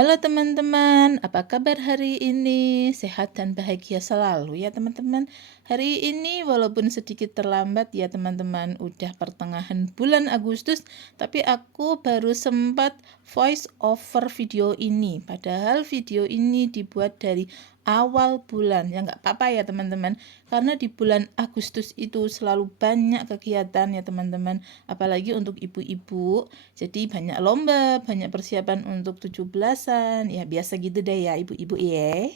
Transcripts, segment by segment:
Halo teman-teman, apa kabar hari ini? Sehat dan bahagia selalu ya teman-teman. Hari ini walaupun sedikit terlambat ya teman-teman, udah pertengahan bulan Agustus, tapi aku baru sempat voice over video ini. Padahal video ini dibuat dari awal bulan, ya nggak apa-apa ya teman-teman. Karena di bulan Agustus itu selalu banyak kegiatan ya teman-teman, apalagi untuk ibu-ibu. Jadi banyak lomba, banyak persiapan untuk 17-an, ya biasa gitu deh ya ibu-ibu ya.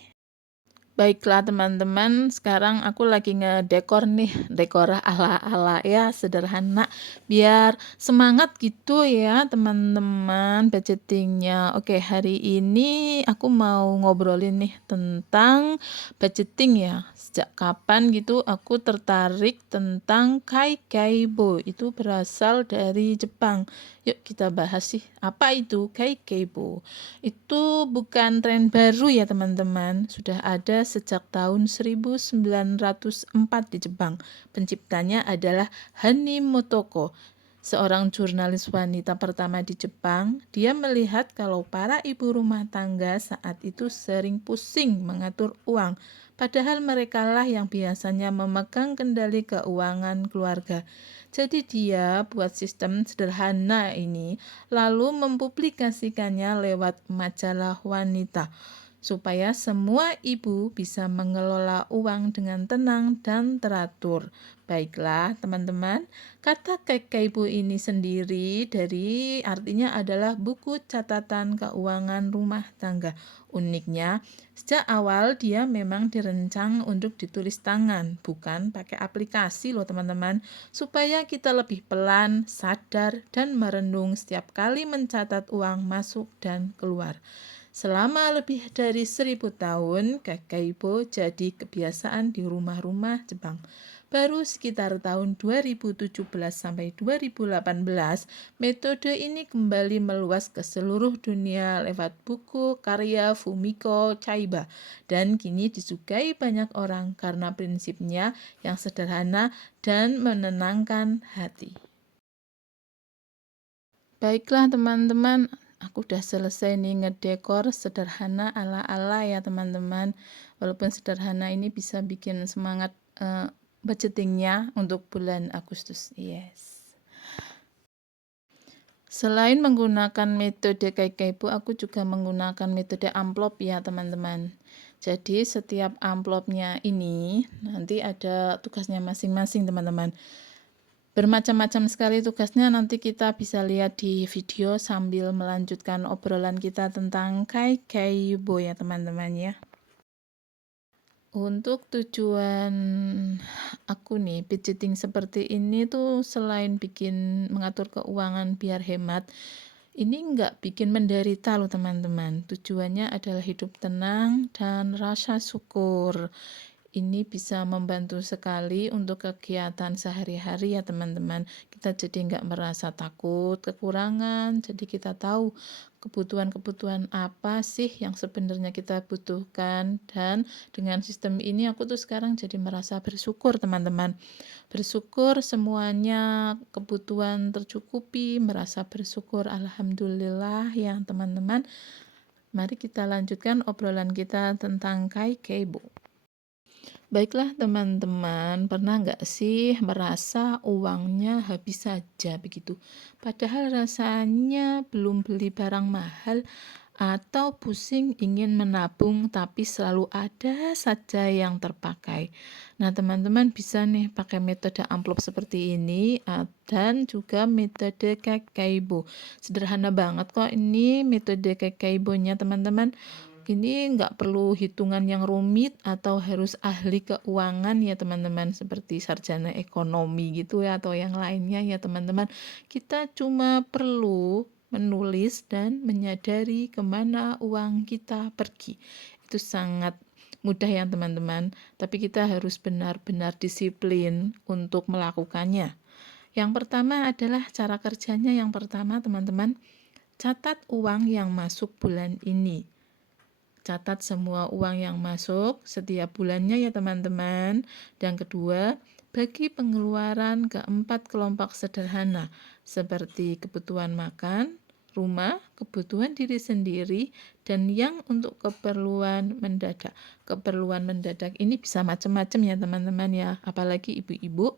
Baiklah teman-teman, sekarang aku lagi ngedekor nih, dekor ala-ala ya, sederhana, biar semangat gitu ya teman-teman budgetingnya. Oke, hari ini aku mau ngobrolin nih tentang budgeting ya. Sejak kapan gitu aku tertarik tentang Kaikaibo, itu berasal dari Jepang. Yuk kita bahas sih, apa itu Kaikaibo? Itu bukan tren baru ya teman-teman, sudah ada sejak tahun 1904 di Jepang. Penciptanya adalah Hani Motoko, seorang jurnalis wanita pertama di Jepang. Dia melihat kalau para ibu rumah tangga saat itu sering pusing mengatur uang, padahal merekalah yang biasanya memegang kendali keuangan keluarga. Jadi dia buat sistem sederhana ini, lalu mempublikasikannya lewat majalah wanita, supaya semua ibu bisa mengelola uang dengan tenang dan teratur. Baiklah teman-teman, kata Kaikaibo ini sendiri dari artinya adalah buku catatan keuangan rumah tangga. Uniknya, sejak awal dia memang dirancang untuk ditulis tangan, bukan pakai aplikasi loh teman-teman, supaya kita lebih pelan, sadar, dan merenung setiap kali mencatat uang masuk dan keluar. Selama lebih dari 1000 tahun, Kakeibo jadi kebiasaan di rumah-rumah Jepang. Baru sekitar tahun 2017 sampai 2018, metode ini kembali meluas ke seluruh dunia lewat buku karya Fumiko Chaiba, dan kini disukai banyak orang karena prinsipnya yang sederhana dan menenangkan hati. Baiklah teman-teman, aku udah selesai nih ngedekor sederhana ala-ala ya teman-teman. Walaupun sederhana ini bisa bikin semangat budgetingnya untuk bulan Agustus. Yes. Selain menggunakan metode Kaikaibo, aku juga menggunakan metode amplop ya teman-teman. Jadi setiap amplopnya ini nanti ada tugasnya masing-masing teman-teman. Bermacam-macam sekali tugasnya, nanti kita bisa lihat di video sambil melanjutkan obrolan kita tentang Kaikaibo ya teman-teman ya. Untuk tujuan aku nih, budgeting seperti ini tuh selain bikin mengatur keuangan biar hemat, ini nggak bikin menderita loh teman-teman. Tujuannya adalah hidup tenang dan rasa syukur. Ini bisa membantu sekali untuk kegiatan sehari-hari ya teman-teman. Kita jadi nggak merasa takut kekurangan, jadi kita tahu kebutuhan-kebutuhan apa sih yang sebenarnya kita butuhkan. Dan dengan sistem ini aku tuh sekarang jadi merasa bersyukur teman-teman. Bersyukur semuanya kebutuhan tercukupi, merasa bersyukur alhamdulillah ya teman-teman. Mari kita lanjutkan obrolan kita tentang Kaikeibo. Baiklah teman-teman, pernah nggak sih merasa uangnya habis saja begitu? Padahal rasanya belum beli barang mahal, atau pusing ingin menabung tapi selalu ada saja yang terpakai. Nah teman-teman bisa nih pakai metode amplop seperti ini dan juga metode Kakeibo. Sederhana banget kok ini metode Kakeibo-nya teman-teman. Ini nggak perlu hitungan yang rumit atau harus ahli keuangan ya teman-teman, seperti sarjana ekonomi gitu ya atau yang lainnya ya teman-teman. Kita cuma perlu menulis dan menyadari kemana uang kita pergi. Itu sangat mudah ya teman-teman, tapi kita harus benar-benar disiplin untuk melakukannya. Yang pertama adalah cara kerjanya. Yang pertama teman-teman, catat uang yang masuk bulan ini. Catat semua uang yang masuk setiap bulannya ya teman-teman. Dan kedua, bagi pengeluaran ke 4 kelompok sederhana seperti kebutuhan makan, rumah, kebutuhan diri sendiri, dan yang untuk keperluan mendadak. Keperluan mendadak ini bisa macam-macam ya teman-teman ya, apalagi ibu-ibu.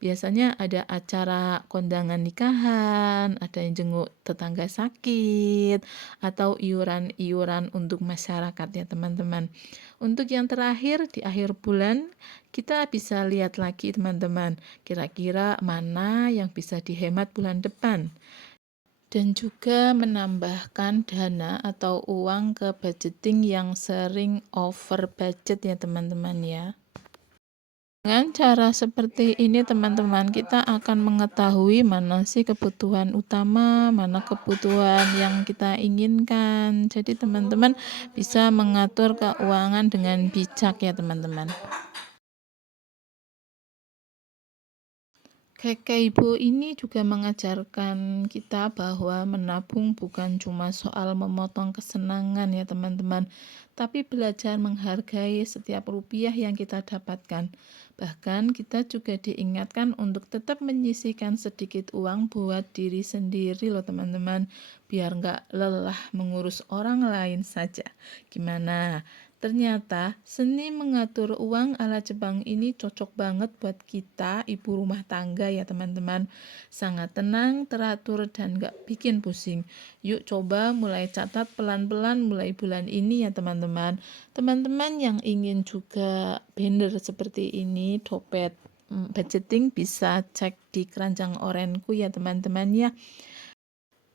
Biasanya ada acara kondangan nikahan, ada yang jenguk tetangga sakit, atau iuran-iuran untuk masyarakat ya teman-teman. Untuk yang terakhir di akhir bulan, kita bisa lihat lagi teman-teman, kira-kira mana yang bisa dihemat bulan depan. Dan juga menambahkan dana atau uang ke budgeting yang sering over budget ya teman-teman ya. Dengan cara seperti ini teman-teman, kita akan mengetahui mana sih kebutuhan utama, mana kebutuhan yang kita inginkan. Jadi teman-teman bisa mengatur keuangan dengan bijak ya teman-teman. Ibu ini juga mengajarkan kita bahwa menabung bukan cuma soal memotong kesenangan ya teman-teman, tapi belajar menghargai setiap rupiah yang kita dapatkan. Bahkan kita juga diingatkan untuk tetap menyisihkan sedikit uang buat diri sendiri loh teman-teman, biar nggak lelah mengurus orang lain saja. Gimana? Ternyata seni mengatur uang ala Jepang ini cocok banget buat kita ibu rumah tangga ya teman-teman. Sangat tenang, teratur, dan gak bikin pusing. Yuk coba mulai catat pelan-pelan mulai bulan ini ya teman-teman. Teman-teman yang ingin juga blender seperti ini, dompet budgeting, bisa cek di keranjang orenku ya teman-teman ya.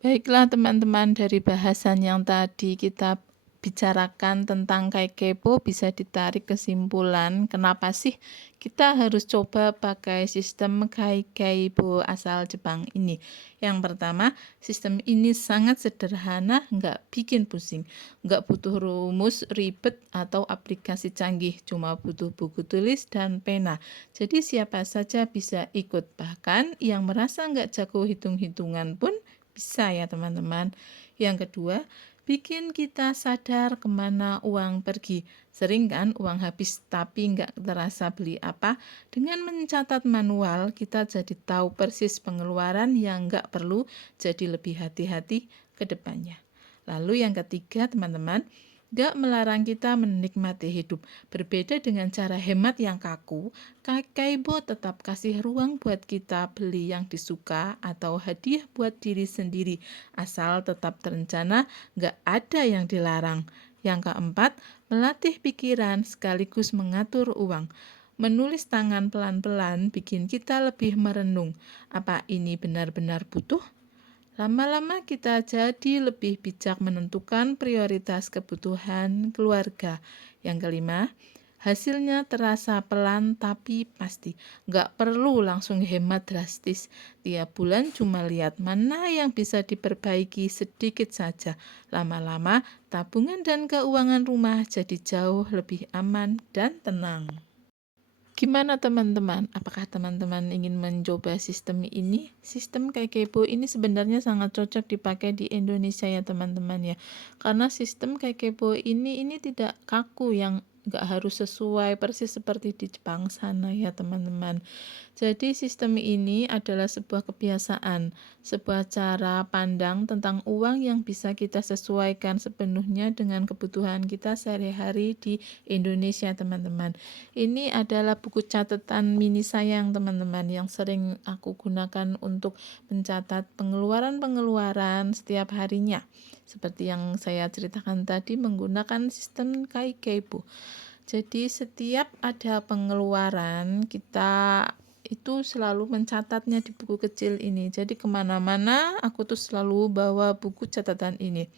Baiklah teman-teman, dari bahasan yang tadi kita bicarakan tentang kepo, bisa ditarik kesimpulan kenapa sih kita harus coba pakai sistem kepo asal Jepang ini. Yang pertama, sistem ini sangat sederhana, nggak bikin pusing, nggak butuh rumus ribet atau aplikasi canggih, cuma butuh buku tulis dan pena. Jadi siapa saja bisa ikut, bahkan yang merasa nggak jago hitung-hitungan pun bisa ya teman-teman. Yang kedua, bikin kita sadar kemana uang pergi. Sering kan uang habis tapi nggak terasa beli apa. Dengan mencatat manual, kita jadi tahu persis pengeluaran yang nggak perlu, jadi lebih hati-hati ke depannya. Lalu yang ketiga teman-teman, gak melarang kita menikmati hidup. Berbeda dengan cara hemat yang kaku, Kakeibo tetap kasih ruang buat kita beli yang disuka atau hadiah buat diri sendiri, asal tetap terencana, gak ada yang dilarang. Yang keempat, melatih pikiran sekaligus mengatur uang. Menulis tangan pelan-pelan bikin kita lebih merenung. Apa ini benar-benar butuh? Lama-lama kita jadi lebih bijak menentukan prioritas kebutuhan keluarga. Yang kelima, hasilnya terasa pelan tapi pasti. Nggak perlu langsung hemat drastis. Tiap bulan cuma lihat mana yang bisa diperbaiki sedikit saja. Lama-lama, tabungan dan keuangan rumah jadi jauh lebih aman dan tenang. Gimana teman-teman? Apakah teman-teman ingin mencoba sistem ini? Sistem kepo ini sebenarnya sangat cocok dipakai di Indonesia ya teman-teman ya. Karena sistem kepo ini tidak kaku, yang nggak harus sesuai persis seperti di Jepang sana ya teman-teman. Jadi sistem ini adalah sebuah kebiasaan, sebuah cara pandang tentang uang yang bisa kita sesuaikan sepenuhnya dengan kebutuhan kita sehari-hari di Indonesia teman-teman. Ini adalah buku catatan mini sayang teman-teman yang sering aku gunakan untuk mencatat pengeluaran-pengeluaran setiap harinya. Seperti yang saya ceritakan tadi, menggunakan sistem kepo. Jadi setiap ada pengeluaran, kita itu selalu mencatatnya di buku kecil ini. Jadi kemana-mana aku tuh selalu bawa buku catatan ini.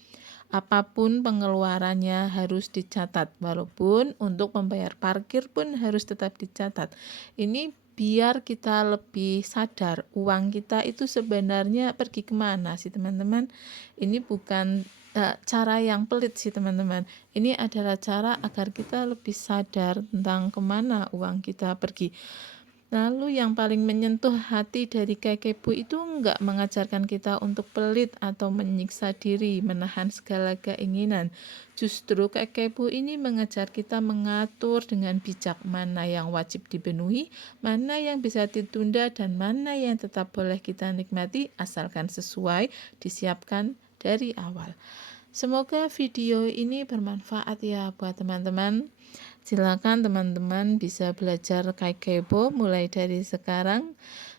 Apapun pengeluarannya harus dicatat, walaupun untuk membayar parkir pun harus tetap dicatat. Ini biar kita lebih sadar uang kita itu sebenarnya pergi kemana sih teman-teman. Ini bukan cara yang pelit sih teman-teman. Ini adalah cara agar kita lebih sadar tentang kemana uang kita pergi. Lalu yang paling menyentuh hati dari kepo itu enggak mengajarkan kita untuk pelit atau menyiksa diri, menahan segala keinginan. Justru kepo ini mengajar kita mengatur dengan bijak mana yang wajib dipenuhi, mana yang bisa ditunda, dan mana yang tetap boleh kita nikmati asalkan sesuai, disiapkan, dari awal. Semoga video ini bermanfaat ya buat teman-teman. Silakan teman-teman bisa belajar Kakeibo mulai dari sekarang.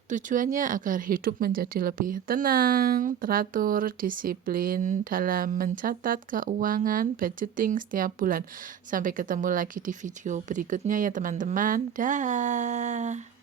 Tujuannya agar hidup menjadi lebih tenang, teratur, disiplin dalam mencatat keuangan, budgeting setiap bulan. Sampai ketemu lagi di video berikutnya ya teman-teman. Dah.